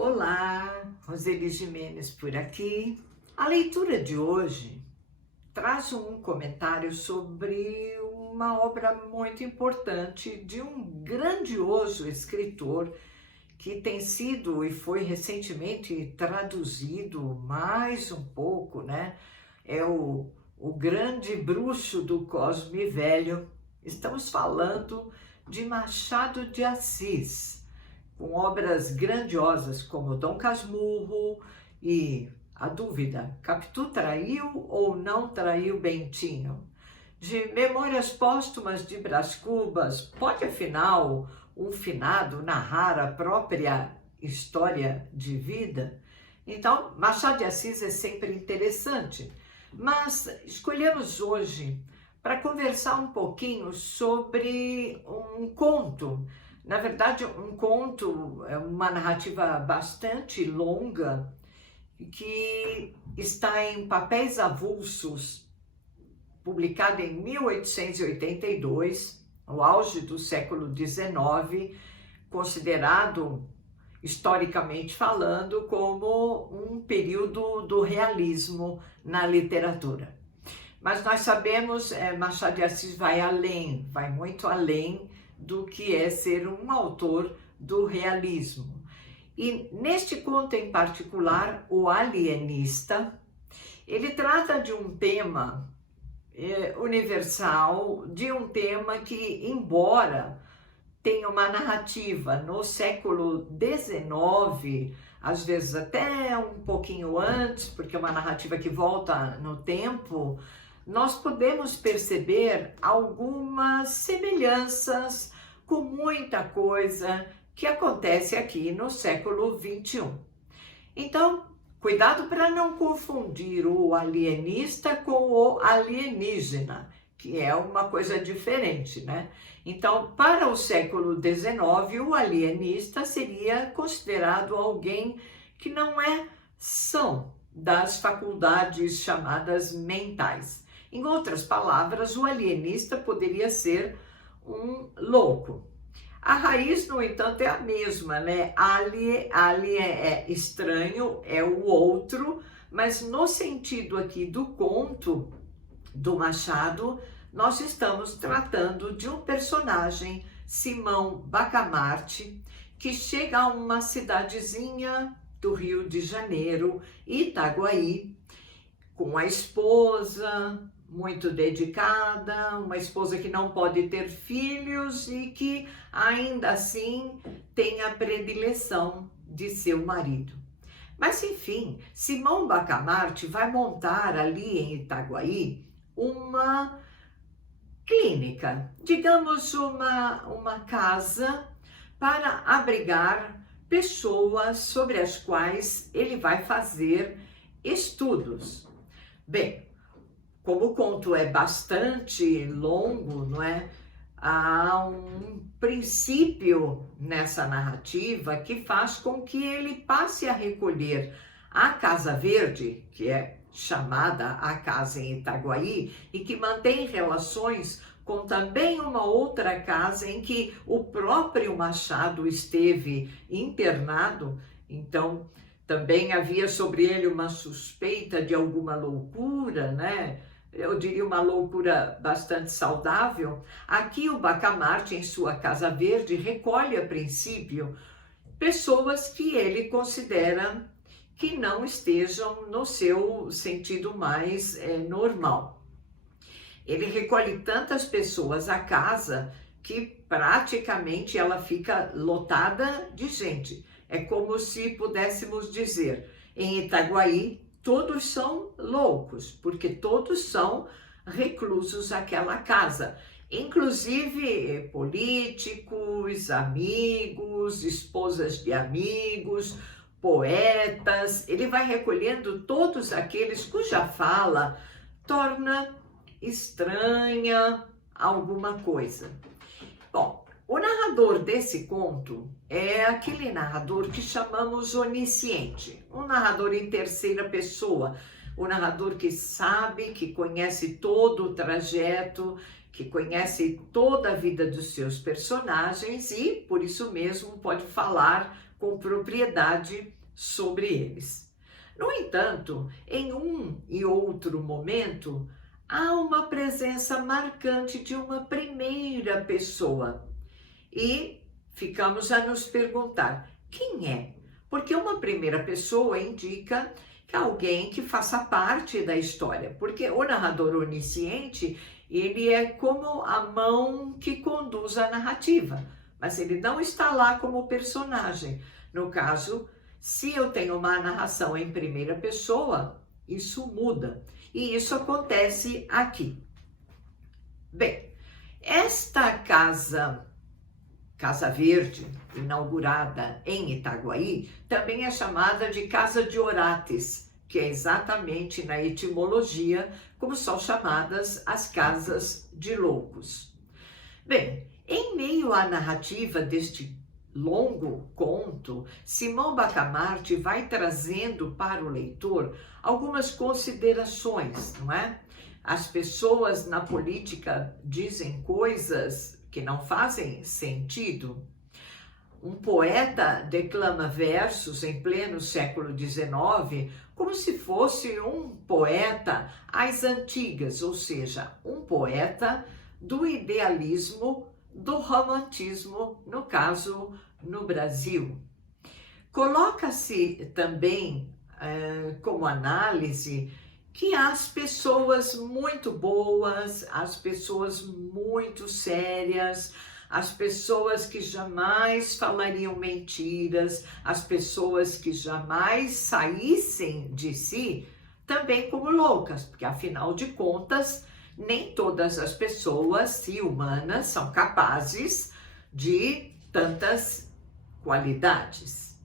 Olá, Roseli Jimenez por aqui. A leitura de hoje traz um comentário sobre uma obra muito importante de um grandioso escritor que tem sido e foi recentemente traduzido mais um pouco, né? É o grande bruxo do Cosme Velho. Estamos falando de Machado de Assis, com obras grandiosas como Dom Casmurro e A Dúvida, Capitu traiu ou não traiu Bentinho? De Memórias Póstumas de Brás Cubas, pode afinal um finado narrar a própria história de vida? Então, Machado de Assis é sempre interessante, mas escolhemos hoje para conversar um pouquinho sobre um conto. Na verdade, um conto é uma narrativa bastante longa que está em papéis avulsos, publicado em 1882, no auge do século XIX, considerado, historicamente falando, como um período do realismo na literatura. Mas nós sabemos, Machado de Assis vai além, vai muito além do que é ser um autor do realismo. E neste conto em particular, O Alienista, ele trata de um tema universal, de um tema que, embora tenha uma narrativa no século XIX, às vezes até um pouquinho antes, porque é uma narrativa que volta no tempo, nós podemos perceber algumas semelhanças com muita coisa que acontece aqui no século XXI. Então, cuidado para não confundir o alienista com o alienígena, que é uma coisa diferente, né? Então, para o século XIX, o alienista seria considerado alguém que não é são das faculdades chamadas mentais. Em outras palavras, o alienista poderia ser um louco. A raiz, no entanto, é a mesma, né? Ali é estranho, é o outro, mas no sentido aqui do conto do Machado, nós estamos tratando de um personagem, Simão Bacamarte, que chega a uma cidadezinha do Rio de Janeiro, Itaguaí, com a esposa muito dedicada, uma esposa que não pode ter filhos e que ainda assim tem a predileção de seu marido. Mas enfim, Simão Bacamarte vai montar ali em Itaguaí uma clínica, digamos uma casa para abrigar pessoas sobre as quais ele vai fazer estudos. Bem, como o conto é bastante longo, não é? Há um princípio nessa narrativa que faz com que ele passe a recolher a Casa Verde, que é chamada a casa em Itaguaí, e que mantém relações com também uma outra casa em que o próprio Machado esteve internado. Então, também havia sobre ele uma suspeita de alguma loucura, né? Eu diria uma loucura bastante saudável. Aqui o Bacamarte, em sua Casa Verde, recolhe a princípio pessoas que ele considera que não estejam no seu sentido mais normal. Ele recolhe tantas pessoas à casa que praticamente ela fica lotada de gente. É como se pudéssemos dizer, em Itaguaí, todos são loucos, porque todos são reclusos àquela casa, inclusive políticos, amigos, esposas de amigos, poetas. Ele vai recolhendo todos aqueles cuja fala torna estranha alguma coisa. Bom, o narrador desse conto é aquele narrador que chamamos onisciente, um narrador em terceira pessoa, o narrador que sabe, que conhece todo o trajeto, que conhece toda a vida dos seus personagens e, por isso mesmo, pode falar com propriedade sobre eles. No entanto, em um e outro momento, há uma presença marcante de uma primeira pessoa e ficamos a nos perguntar: quem é? Porque uma primeira pessoa indica que alguém que faça parte da história, porque o narrador onisciente, ele é como a mão que conduz a narrativa, mas ele não está lá como personagem. No caso, se eu tenho uma narração em primeira pessoa, isso muda. E isso acontece aqui. Bem, esta Casa Verde, inaugurada em Itaguaí, também é chamada de Casa de Orates, que é exatamente na etimologia como são chamadas as casas de loucos. Bem, em meio à narrativa deste longo conto, Simão Bacamarte vai trazendo para o leitor algumas considerações, não é? As pessoas na política dizem coisas que não fazem sentido. Um poeta declama versos em pleno século XIX como se fosse um poeta às antigas, ou seja, um poeta do idealismo, do romantismo, no caso, no Brasil. Coloca-se também como análise que as pessoas muito boas, as pessoas muito sérias, as pessoas que jamais falariam mentiras, as pessoas que jamais saíssem de si, também como loucas, porque afinal de contas, nem todas as pessoas, se humanas, são capazes de tantas qualidades.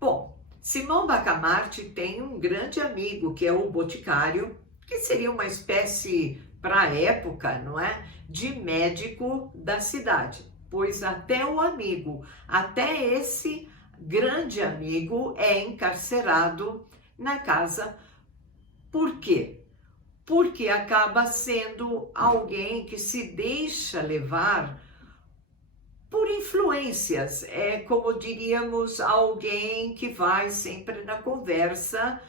Bom, Simão Bacamarte tem um grande amigo, que é o Boticário, que seria uma espécie, para a época, não é, de médico da cidade, pois até o amigo, até esse grande amigo é encarcerado na casa. Por quê? Porque acaba sendo alguém que se deixa levar por influências, é como diríamos, alguém que vai sempre na conversa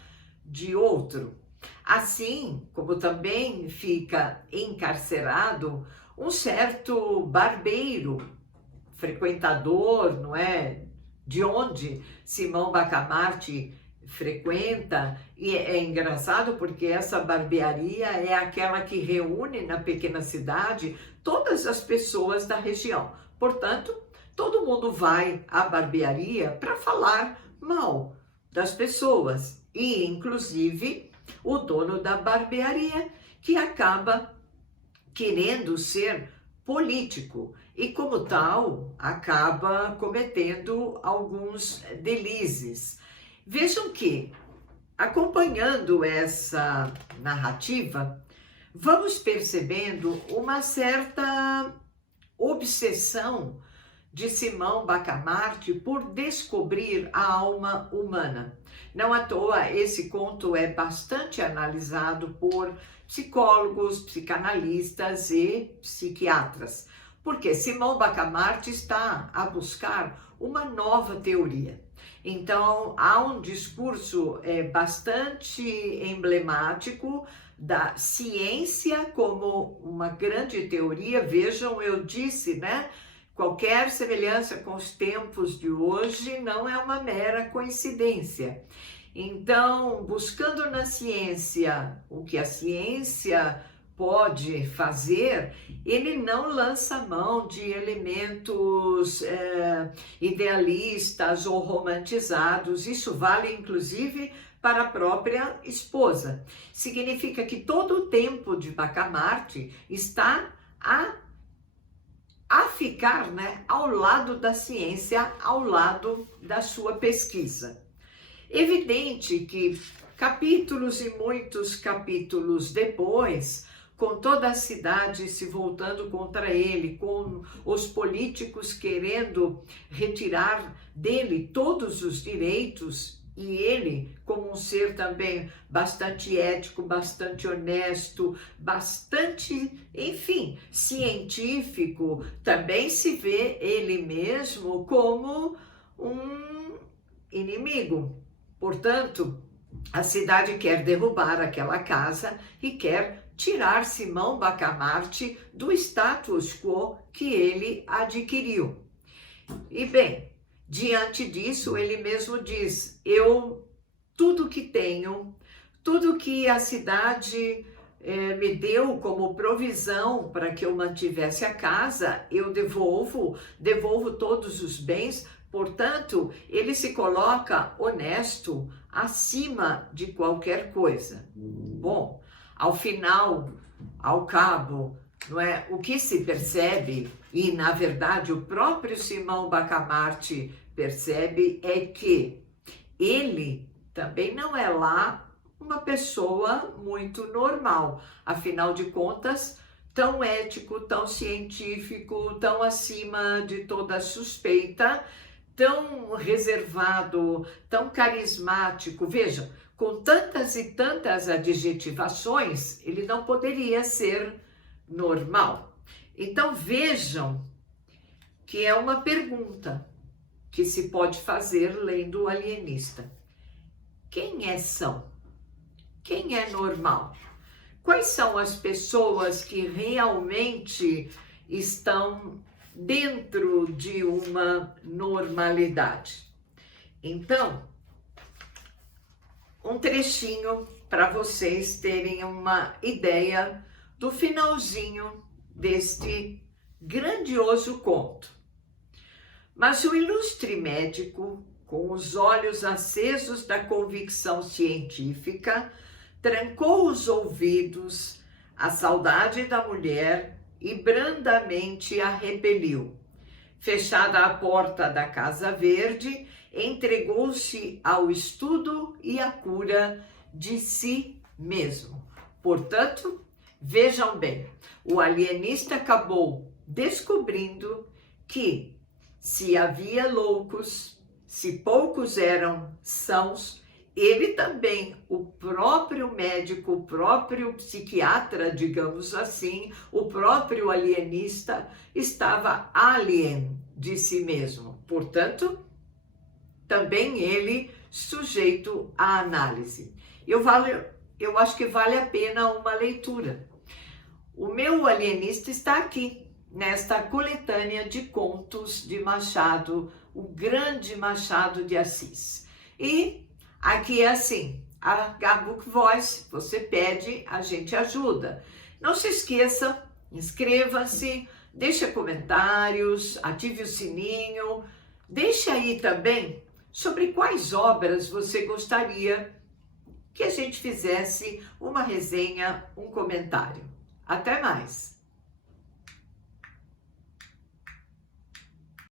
de outro. Assim como também fica encarcerado um certo barbeiro, frequentador, não é? De onde Simão Bacamarte frequenta, e é engraçado porque essa barbearia é aquela que reúne na pequena cidade todas as pessoas da região. Portanto, todo mundo vai à barbearia para falar mal das pessoas e, inclusive, o dono da barbearia, que acaba querendo ser político e, como tal, acaba cometendo alguns deslizes. Vejam que, acompanhando essa narrativa, vamos percebendo uma certa obsessão de Simão Bacamarte por descobrir a alma humana. Não à toa, esse conto é bastante analisado por psicólogos, psicanalistas e psiquiatras, porque Simão Bacamarte está a buscar uma nova teoria. Então, há um discurso bastante emblemático da ciência como uma grande teoria. Vejam, eu disse, né? Qualquer semelhança com os tempos de hoje não é uma mera coincidência. Então, buscando na ciência o que a ciência pode fazer, ele não lança mão de elementos idealistas ou romantizados. Isso vale, inclusive, para a própria esposa. Significa que todo o tempo de Bacamarte está a ficar, né, ao lado da ciência, ao lado da sua pesquisa. Evidente que capítulos e muitos capítulos depois, com toda a cidade se voltando contra ele, com os políticos querendo retirar dele todos os direitos, e ele, como um ser também bastante ético, bastante honesto, bastante, enfim, científico, também se vê ele mesmo como um inimigo. Portanto, a cidade quer derrubar aquela casa e quer tirar Simão Bacamarte do status quo que ele adquiriu. E bem, diante disso, ele mesmo diz: tudo que tenho, tudo que a cidade me deu como provisão para que eu mantivesse a casa, eu devolvo todos os bens. Portanto, ele se coloca honesto acima de qualquer coisa. Bom, ao final, ao cabo, não é? O que se percebe, e na verdade o próprio Simão Bacamarte percebe, é que ele também não é lá uma pessoa muito normal. Afinal de contas, tão ético, tão científico, tão acima de toda suspeita, tão reservado, tão carismático. Vejam, com tantas e tantas adjetivações, ele não poderia ser normal. Então vejam que é uma pergunta que se pode fazer lendo O Alienista. Quem são? Quem é normal? Quais são as pessoas que realmente estão dentro de uma normalidade? Então, um trechinho para vocês terem uma ideia do finalzinho deste grandioso conto. Mas o ilustre médico, com os olhos acesos da convicção científica, trancou os ouvidos à saudade da mulher e brandamente a repeliu. Fechada a porta da Casa Verde, entregou-se ao estudo e à cura de si mesmo. Portanto, vejam bem, o alienista acabou descobrindo que se havia loucos, se poucos eram sãos, ele também, o próprio médico, o próprio psiquiatra, digamos assim, o próprio alienista, estava alien de si mesmo. Portanto, também ele sujeito à análise. Eu acho que vale a pena uma leitura. O meu alienista está aqui, nesta coletânea de contos de Machado, o grande Machado de Assis. E aqui é assim, a Gabook Voice, você pede, a gente ajuda. Não se esqueça, inscreva-se, deixa comentários, ative o sininho, deixa aí também sobre quais obras você gostaria que a gente fizesse uma resenha, um comentário. Até mais!